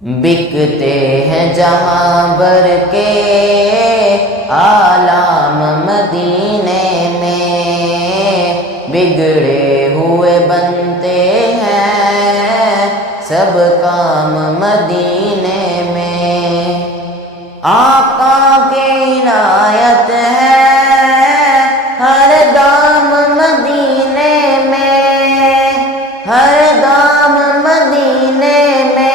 بکتے ہیں جہاں بھر کے آلام مدینے میں، بگڑے ہوئے بنتے ہیں سب کام مدینے میں۔ آقا کی عنایت ہے ہر دام مدینے میں، ہر دام مدینے میں،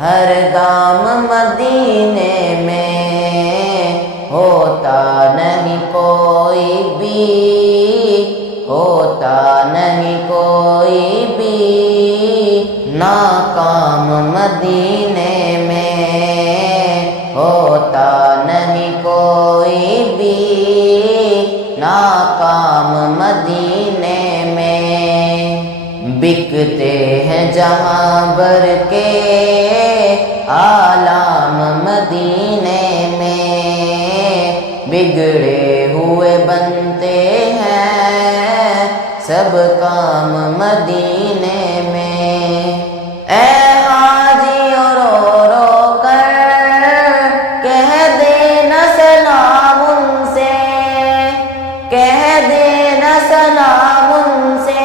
ہر دام مدینے میں۔ ہوتا نہیں کوئی بھی، ہوتا نہیں کوئی بھی ناکام مدینے میں، ہوتا نہیں کوئی بھی ناکام مدینے میں۔ بکتے ہیں جہاں بھر کے آلام مدینے میں، بگڑے ہوئے بنتے ہیں سب کام مدینے میں۔ اے حاجیوں رو رو کر کہہ دینا سلام ان سے، کہہ دینا سلام ان سے،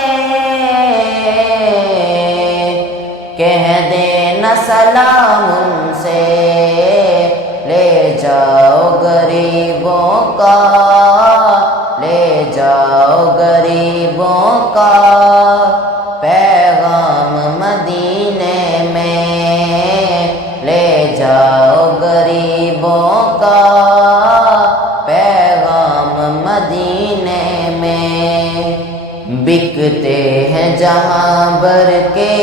کہہ دینا سلام ان سے۔ لے جاؤ غریبوں کا، لے جاؤ غریبوں کا پیغام مدینے میں، لے جاؤ غریبوں کا پیغام مدینے میں۔ بکتے ہیں جہاں بھر کے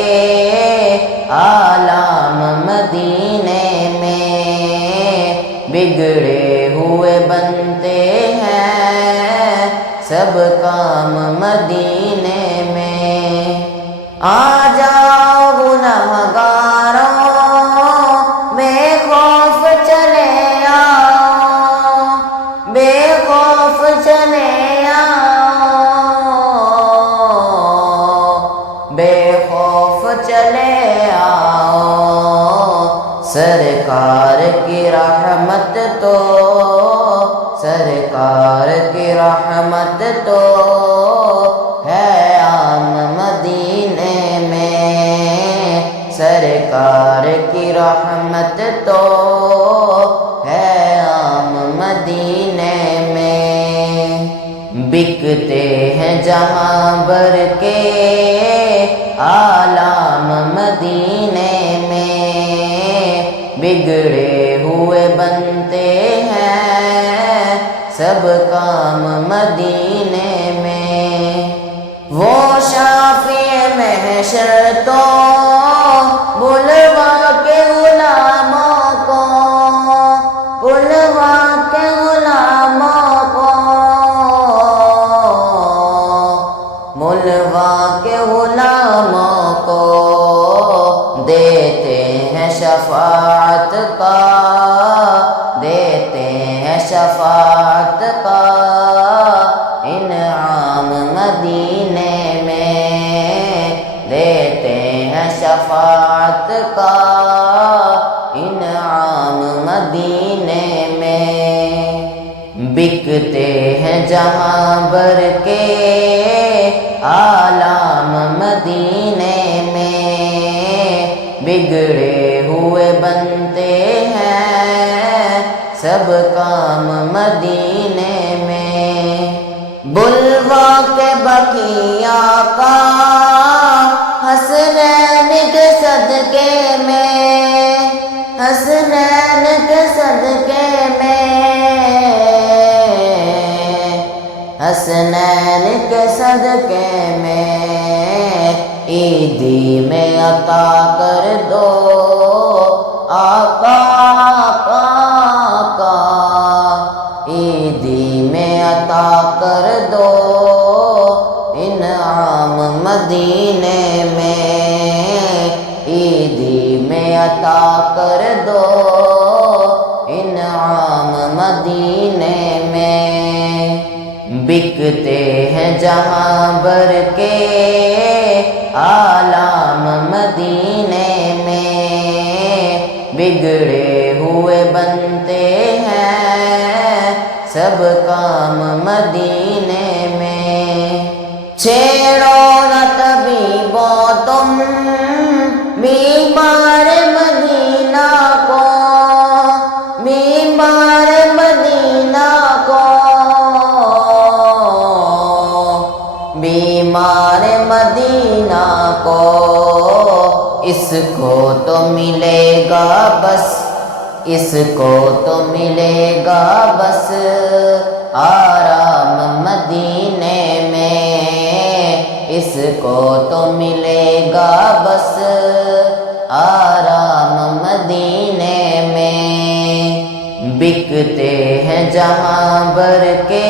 آلام مدینے میں، بگڑے ہوئے بنتے ہیں سب کام مدینے میں۔ آ جاؤ گنہگاروں بے خوف چلے آؤ، بے خوف چلے آؤ، بے خوف چلے آؤ۔ سرکار کی رحمت تو، سرکار کی رحمت تو ہے عام مدینے میں، سرکار کی رحمت تو ہے عام مدینے میں۔ بکتے ہیں جہاں بھر کے آلام مدینے میں، بگڑے ہوئے بنتے ہیں سب کام مدینے میں۔ وہ شافع محشر تو بلوا کے غلاموں کو، بلوا کے غلاموں کو، بلوا کے غلاموں کو دیتے ہیں شفاعت کا، دیتے ہیں شفاعت کا انعام مدینے میں، دیتے ہیں شفاعت کا انعام مدینے میں۔ بکتے ہیں جہاں بھر کے آلام مدینے میں، بگڑے ہوئے بنتے ہیں سب کام مدینے میں۔ بلوا کے بقیہ کا حسنین کے صدقے میں، حسنین کے صدقے میں، حسنین کے صدقے میں عیدی میں عطا کر دو آقا، آقا، آقا، عیدی میں عطا کر دو انعام مدینے میں، عیدی میں عطا کر دو انعام مدینے میں۔ بکتے ہیں جہاں بھر کے آلام مدینے سب کام مدینے میں۔ چھیڑو نہ طبیبوں تم بیمار مدینہ کو، بیمار مدینہ کو، بیمار مدینہ کو، اس کو تو ملے گا بس، اس کو تو ملے گا بس آرام مدینے میں، اس کو تو ملے گا بس آرام مدینے میں۔ بکتے ہیں جہاں بھر کے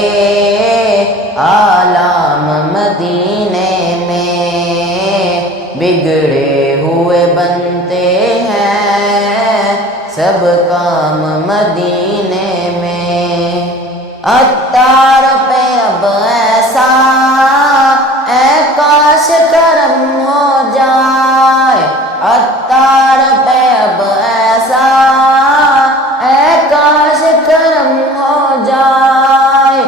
آلام مدینے میں، بگڑے ہوئے بنتے ہیں سب کام مدینے میں۔ عطار پہ اب ایسا اے کاش کرم ہو جائے، عطار پہ اب ایسا اے کاش کرم ہو جائے،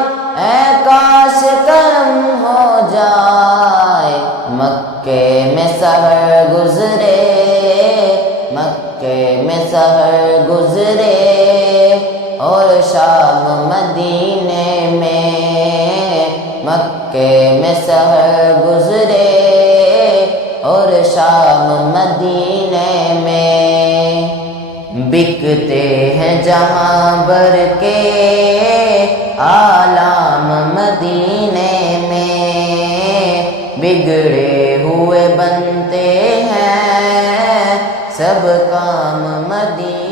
اے کاش کرم ہو جائے۔ مکے میں سحر گزرے، مکے میں سحر گزرے اور شام مدینے میں، مکے میں سحر گزرے اور شام مدینے میں۔ بکتے ہیں جہاں بھر کے آلام مدینے میں، بگڑے ہوئے بنتے ہیں سب کام مدینے